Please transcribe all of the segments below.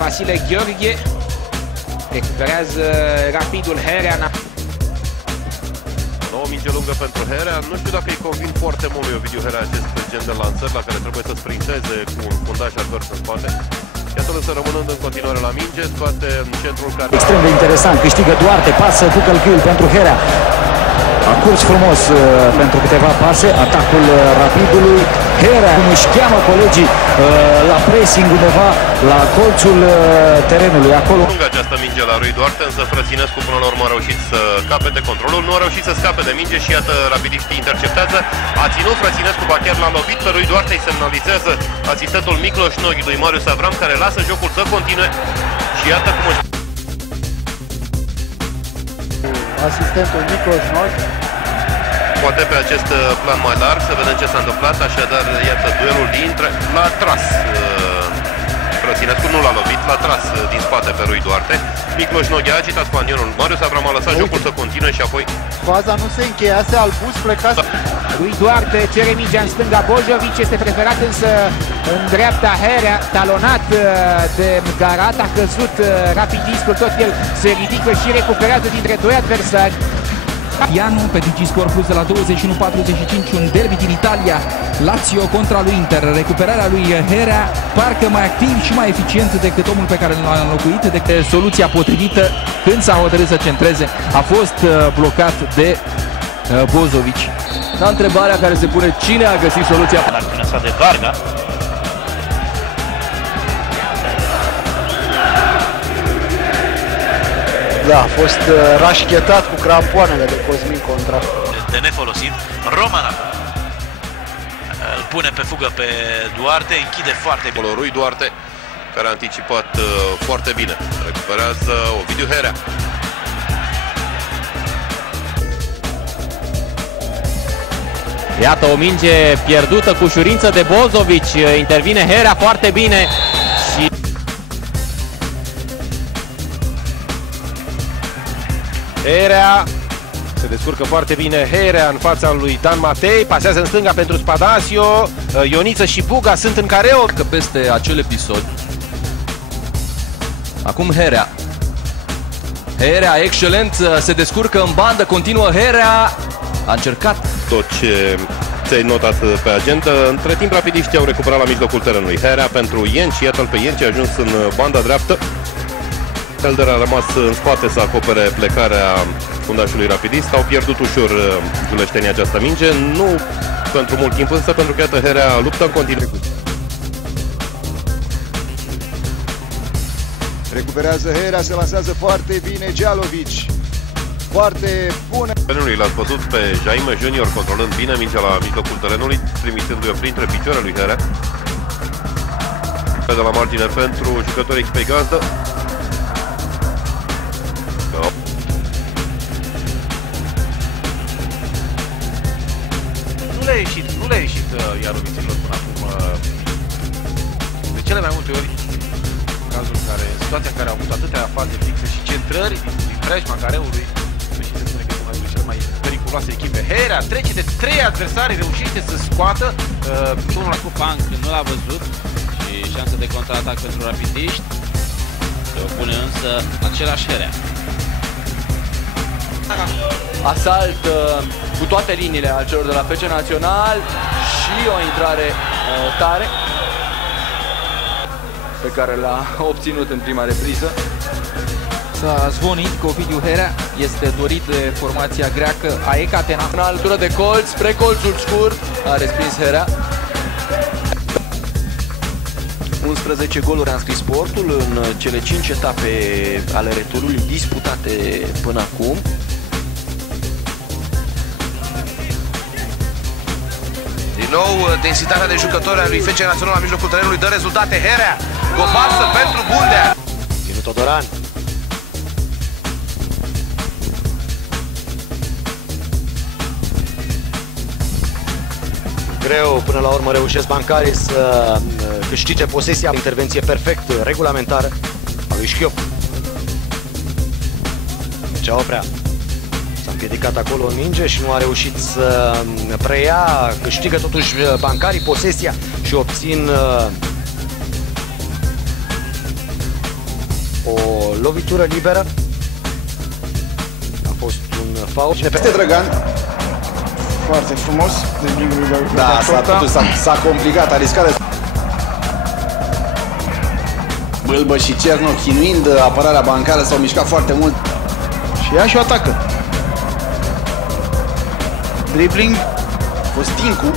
Vasile Gheorghe. Recuperează Rapidul Herea. O minge lungă pentru Herea. Nu știu dacă îi convin foarte mult lui Ovidiu Herea acest gen de lansări la care trebuie să sprinteze cu un fundaș advers în spate. Iată însă rămânând în continuare la minge, scoate în centrul care... Extrem de interesant, câștigă Duarte, pasă cu călcâiul pentru Herea. A curs frumos pentru câteva pase, atacul Rapidului. Herea își cheamă colegii la pressing undeva la colțul terenului. Acolo. Lungă această minge la lui Duarte, însă Frăținescu până la urmă a reușit să capete controlul. Nu a reușit să scape de minge și iată rapidiștii interceptează. A ținut Frăținescu, ba chiar l-a lovit pe lui Duarte, îi semnalizează asistentul Micloș Noghi lui Marius Avram, care lasă jocul să continue. Și iată cum își... Asistentul Micloș Noghi. Poate pe acest plan mai larg să vedem ce s-a întâmplat, așadar iată duelul dintre... L-a tras Frăținescu, nu l-a lovit, l-a tras din spate pe lui Duarte. Micloș Noghi a agitat spanionul, Marius Avram a lăsat jocul să continue și apoi... Faza nu se încheiase, Albus plecase... Lui Duarte cere mingea în stânga, Bojovic este preferat însă în dreapta Herea, talonat de Garat, a căzut Rapidistul, tot el se ridică și recuperează dintre doi adversari. Ianu pe DigiSport Plus de la 21:45, un derby din Italia, Lazio contra lui Inter. Recuperarea lui Herea, parcă mai activ și mai eficient decât omul pe care l-a înlocuit, decât soluția potrivită când s-a hotărât să centreze. A fost blocat de Bozovic. La întrebarea care se pune, cine a găsit soluția? La acțiunea de Varga. Da, a fost rașchetat cu crampoanele de Cosmin Contra. De nefolosit. Roman îl pune pe fugă pe Duarte, închide foarte bine. Lui Duarte, care a anticipat foarte bine. Recuperează Ovidiu Herea. Iată o minge pierdută cu ușurință de Bozovic, intervine Herea foarte bine și... Herea se descurcă foarte bine, Herea în fața lui Dan Matei, pasează în stânga pentru Spadasio, Ioniță și Buga sunt în careo. Că peste acel episod. Acum Herea. Herea, excelent, se descurcă în bandă, continuă Herea. A încercat. Tot ce ți-ai notat pe agenda. Între timp rapidiștii au recuperat la mijlocul terenului. Herea pentru Ienci, iată-l pe Ienci, a ajuns în banda dreaptă. Felder a rămas în spate să acopere plecarea fundașului rapidist. Au pierdut ușor giuleștenii această minge, nu pentru mult timp însă, pentru că iată Herea luptă în continuare. Recuperează Herea, se lansează foarte bine Gialovic. Foarte bună. Terenului l-ați văzut pe Jaime Junior controlând bine mingea la mijlocul terenului, trimițându-i printre picioarele lui Herea. De la margine pentru jucătorii echipei gazdă. Nu le-a ieșit Iaroviților până acum de cele mai multe ori, în cazul în care, situația în care au avut atâtea faze fixe și centrări din preajma careului, și se spune că este una dintre cele mai periculoase echipe. Herea trece de 3 adversari, reușește să scoată unul la Cupanc nu l-a văzut și șansă de contraatac pentru rapidiști. Se opune însă același Herea. Asalt cu toate liniile al celor de la FC Național și o intrare tare pe care l-a obținut în prima repriză. S-a zvonit că Ovidiu Herea este dorit de formația greacă AEK Atena. În altură de colț, spre colțul scurt, a respins Herea. 11 goluri a înscris Sportul în cele 5 etape ale returului disputate până acum. Din nou, densitatea de jucători a lui FC Național la mijlocul terenului dă rezultate. Herea, gopasă pentru Bundea. Dinu Todoran. Greu, până la urmă reușesc bancarii să câștige posesia. Intervenție perfect regulamentară a lui Șchiop. Cea oprea. S-a împiedicat acolo în minge și nu a reușit să preia. Câștigă totuși bancarii posesia și obțin lovitură liberă. A fost un faul. Este Drăgan. Foarte frumos. Da, s-a complicat, a riscat. Bâlbă și Cerno, chinuind apărarea bancară, s-au mișcat foarte mult. Și ea și o atacă. Dribbling. A fost Tincu.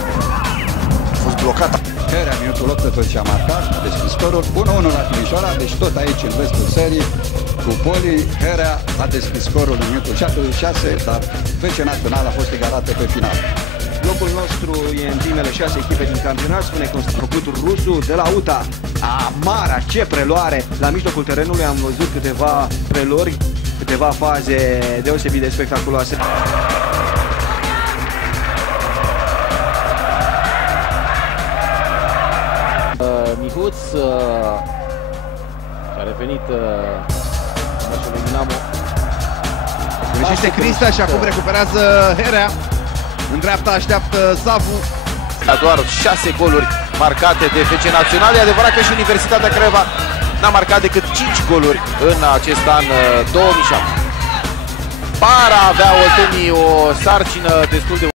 A fost blocat. Herea, minutul 18 a marcat, deschis scorul 1-1 la Timișoara, deci tot aici în vestul serii cu Poli. Herea a deschis scorul în minutul 76, dar FC Național a fost egalată pe final. Locul nostru e în primele 6 echipe din campionat, spune constructorul rusul de la UTA. Amara, ce preluare! La mijlocul terenului am văzut câteva preluări, câteva faze deosebit de spectaculoase. Mihuț a revenit meciului Dinamo. Greșește Crista și acum recuperează Herea. În dreapta așteaptă Savu. Doar 6 goluri marcate de FC Național. E adevărat că și Universitatea Craiova n-a marcat decât 5 goluri în acest an 2007. Para avea Oltenii o sarcină destul de